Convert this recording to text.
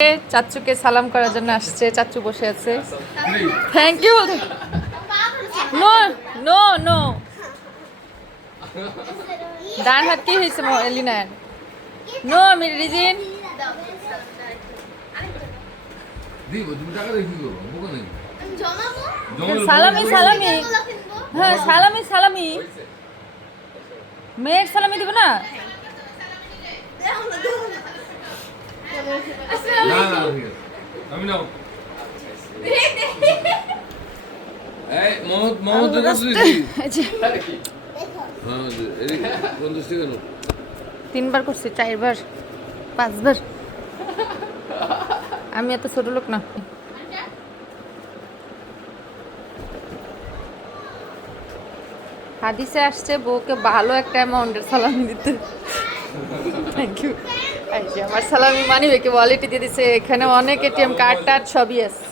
চাচুকে সালাম করার জন্য আসছে। চাচু বসে আছে। Thank you. No no no, ডান হাত কি হয়েছে এলিনার? নো আমি রিজিন সালামি সালামি, হ্যাঁ সালামি সালামি, মেয়ের সালামি দিব না? আমি নাও এই মোহাম্মদ তিনবার করছি, 4বার 5বার। আমি এত ছোট লোক না। হাদিসে আসছে বউকে ভালো একটা অ্যামাউন্টের সালামি দিতে। Thank you. এই যে আমার সালামি মানি ব্যাগে ওয়ালেটে দিয়ে দিছে, এখানে অনেক এটিএম কার্ড টার্ড সবই আছে।